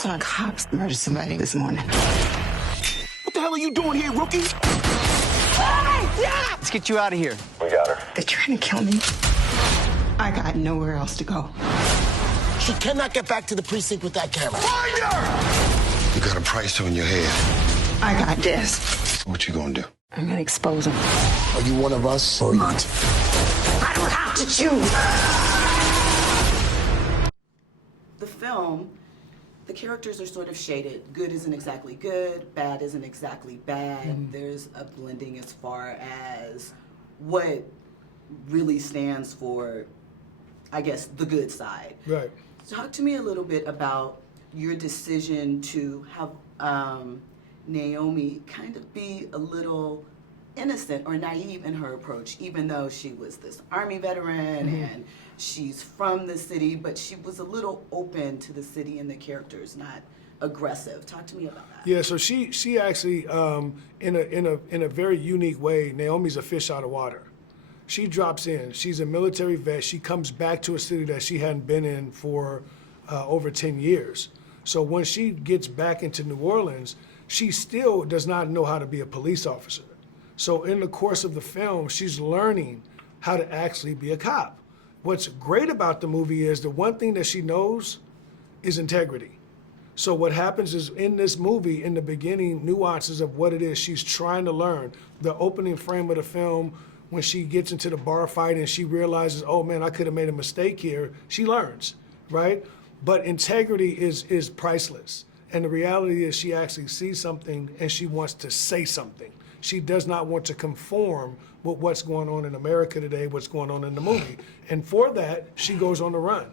saw cops murder somebody this morning. What the hell are you doing here, rookie? Let's get you out of here. We got her. They're trying to kill me. I got nowhere else to go. She cannot get back to the precinct with that camera. Find her! You got a price on your head. I got this. What you gonna do? I'm gonna expose them. Are you one of us or not? I don't have to choose. The film, the characters are sort of shaded. Good isn't exactly good, bad isn't exactly bad. There's a blending as far as what really stands for, I guess, the good side. Right. Talk to me a little bit about your decision to have Naomie kind of be a little innocent or naive in her approach, even though she was this Army veteran and she's from the city, but she was a little open to the city and the characters, not aggressive. Talk to me about that. Yeah, so she actually, in a very unique way, Naomie's a fish out of water. She drops in. She's a military vet. She comes back to a city that she hadn't been in for over 10 years. So when she gets back into New Orleans, she still does not know how to be a police officer. So in the course of the film, she's learning how to actually be a cop. What's great about the movie is the one thing that she knows is integrity. So what happens is in this movie, in the beginning, nuances of what it is she's trying to learn. The opening frame of the film, when she gets into the bar fight and she realizes, oh man, I could have made a mistake here, she learns, right? But integrity is priceless. And the reality is she actually sees something and she wants to say something. She does not want to conform with what's going on in America today, what's going on in the movie. And for that, she goes on the run.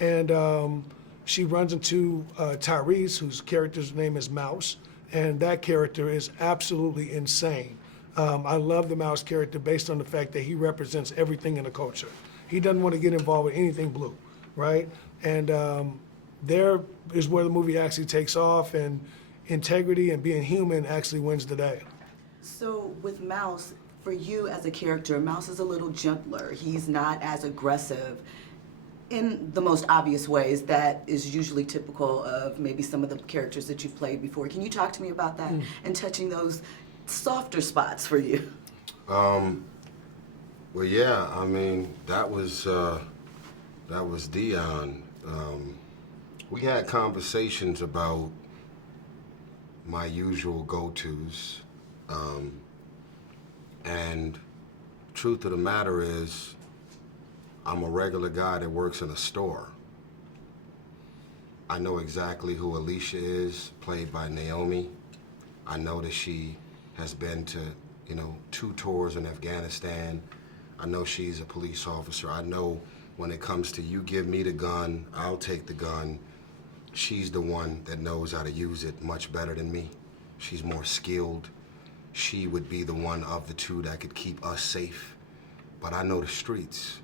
And she runs into Tyrese, whose character's name is Mouse, and that character is absolutely insane. I love the Mouse character based on the fact that he represents everything in the culture. He doesn't want to get involved with anything blue, right? And there is where the movie actually takes off, and integrity and being human actually wins the day. So with Mouse, for you as a character, Mouse is a little gentler. He's not as aggressive in the most obvious ways that is usually typical of maybe some of the characters that you've played before. Can you talk to me about that and touching those softer spots for you? Well, yeah, I mean, that was Deon. We had conversations about my usual go-tos, and truth of the matter is, I'm a regular guy that works in a store. I know exactly who Alicia is, played by Naomie. I know that she has been to, 2 tours in Afghanistan. I know she's a police officer. I know when it comes to you give me the gun, I'll take the gun. She's the one that knows how to use it much better than me. She's more skilled. She would be the one of the 2 that could keep us safe. But I know the streets.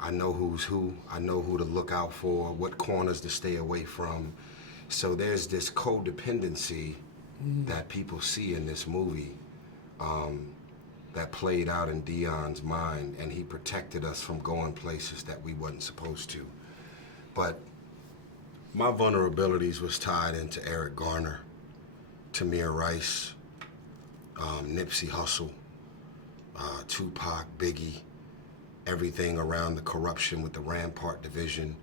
I know who's who. I know who to look out for, what corners to stay away from. So there's this codependency that people see in this movie that played out in Deon's mind, and he protected us from going places that we wasn't supposed to. But my vulnerabilities was tied into Eric Garner, Tamir Rice, Nipsey Hussle, Tupac, Biggie, everything around the corruption with the Rampart Division.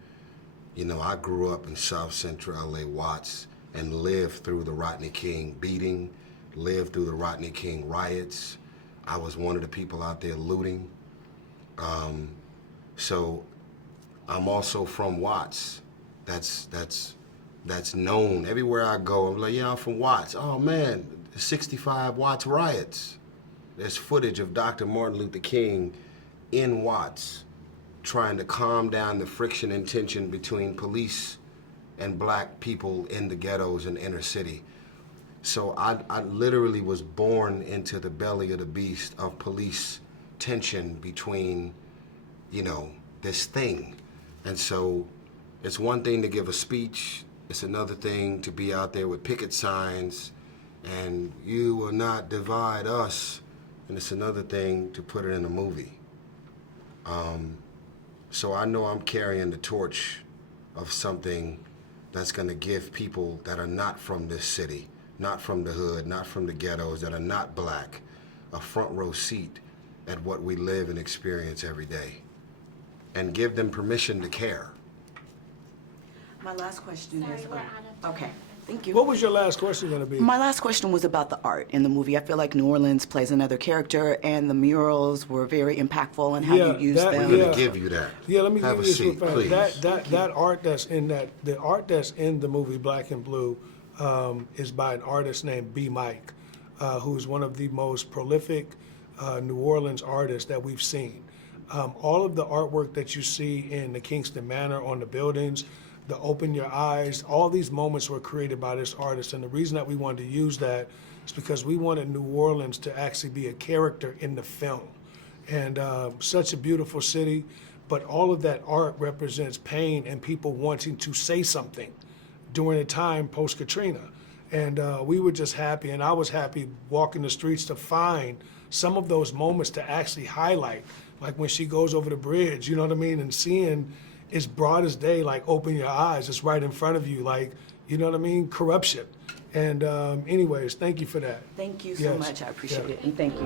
I grew up in South Central LA Watts and lived through the Rodney King beating, lived through the Rodney King riots. I was one of the people out there looting. So I'm also from Watts. That's known. Everywhere I go, I'm like, yeah, I'm from Watts. Oh man, the 65 Watts riots. There's footage of Dr. Martin Luther King in Watts trying to calm down the friction and tension between police and black people in the ghettos and inner city. So I literally was born into the belly of the beast of police tension between, this thing. And so it's one thing to give a speech, it's another thing to be out there with picket signs and you will not divide us, and it's another thing to put it in a movie. So I know I'm carrying the torch of something that's going to give people that are not from this city, not from the hood, not from the ghettos, that are not black, a front row seat at what we live and experience every day, and give them permission to care. My last question Sorry, is, we're out of time. okay, thank you. What was your last question going to be? My last question was about the art in the movie. I feel like New Orleans plays another character, and the murals were very impactful in how you used them. We're going to give you that. Yeah, let me Have give a you this real seat, fast. please. That art that's in the art that's in the movie Black and Blue is by an artist named B. Mike, who's one of the most prolific New Orleans artists that we've seen. All of the artwork that you see in the Kingston Manor on the buildings, the Open Your Eyes, all these moments were created by this artist. And the reason that we wanted to use that is because we wanted New Orleans to actually be a character in the film. And such a beautiful city, but all of that art represents pain and people wanting to say something during a time post-Katrina. And we were just happy, and I was happy walking the streets to find some of those moments to actually highlight, like when she goes over the bridge, you know what I mean, and seeing it's broad as day, like Open Your Eyes, it's right in front of you, like, you know what I mean, corruption. And anyways, thank you for that. Thank you so Yes. much. I appreciate Yeah. it, and thank you.